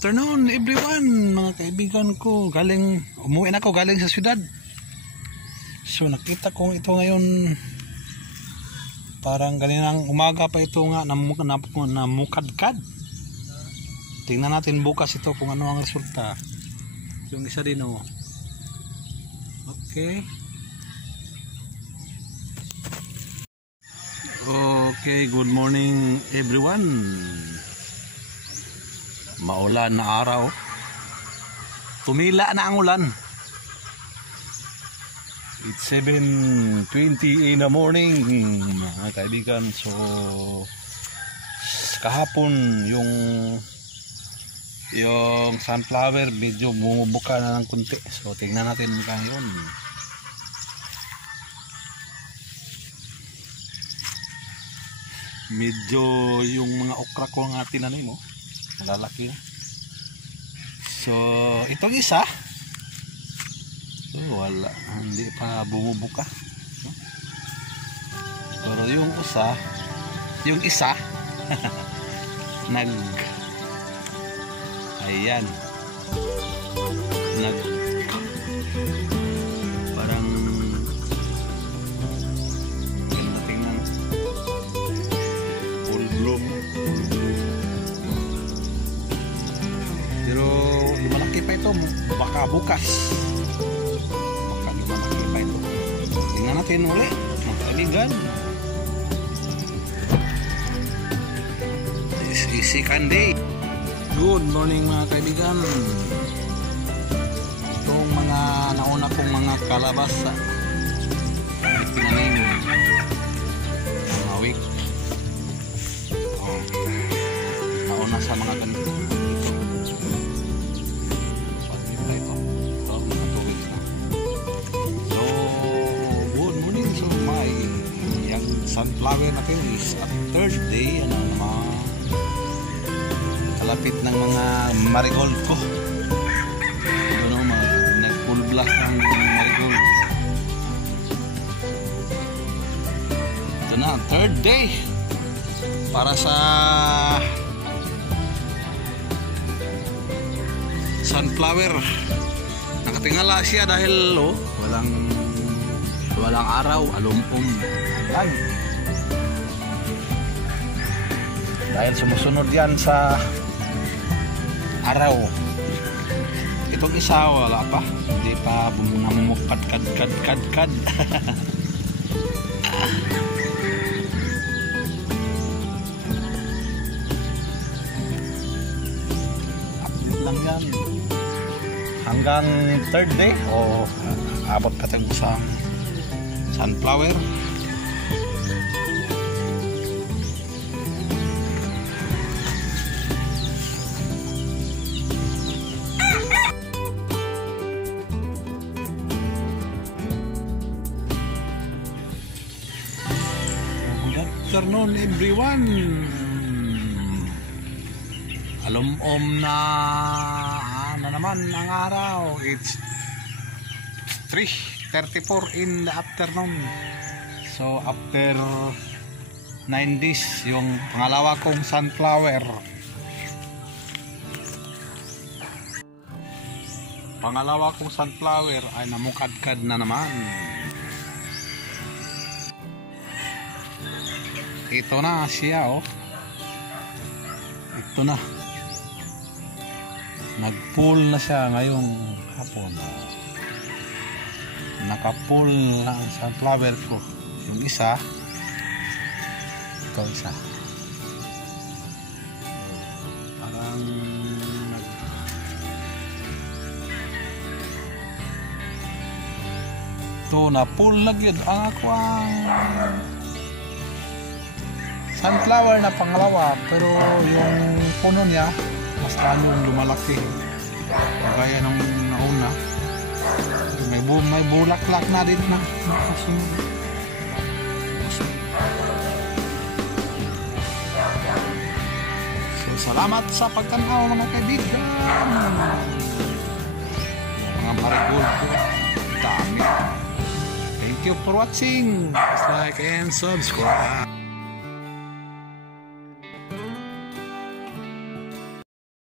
Afternoon everyone, mga kaibigan ko. Umuwi na ako galing sa syudad. So nakita ko ito ngayon, parang ganinang umaga pa ito nga, namukadkad. Tingnan natin bukas ito kung ano ang resulta. Yung isa din oh. Okay. Okay, good morning everyone. Maulan na araw. Tumila na ang ulan. It's 7:20 in the morning, mga kaibigan. So kahapon yung sunflower medyo bumubuka na ng kunti. So tingnan natin ngayon. Medyo yung mga okra ko nga tinanim mo, malalaki na. So itong isa, wala, hindi pa bumubuka. Pero yung isa ayan, parang ganda tingnan, full bloom. Pero lumalaki pa ito, baka bukas lumalaki pa ito. Tingnan natin ulit, magkaligan. This is second day. Good morning mga kaibigan. Itong mga nauna kong mga kalabasa ay tinanim mga week. Nauna sa mga ganito. Ito mga 2 weeks na. So good morning. So yung sunflower natin is a Thursday. Ano naman, kalapit ng mga marigold ko. Nag-full black ng marigold. Ito na, third day para sa sunflower. Nakatingala siya dahil walang araw, alumpong lang. Dahil sumusunod yan sa araw. Itong isa wala pa, hindi pa namumukad-kad. Update lang yan hanggang third day o abot ka tayo sa sunflower. Afternoon everyone. Alum-om na naman ang araw. It's 3:34 in the afternoon. So after 9 days, yung pangalawa kong sunflower. Pangalawa kong sunflower ay namukadkad na naman. Ito na siya oh. Ito na. Nag-pull na siya ngayong hapon. Naka-pull na ang sunflower ko. Yung isa, ito isa. Parang ito na-pull na yun. Ang ako ang sunflower na pangalawa, pero yung puno niya mas lalong lumalaki kagaya nung nauna. May bulaklak na din na. So salamat sa pagtanaw mga kaibigan. Mga marigold ko, dami. Thank you for watching. Like and subscribe.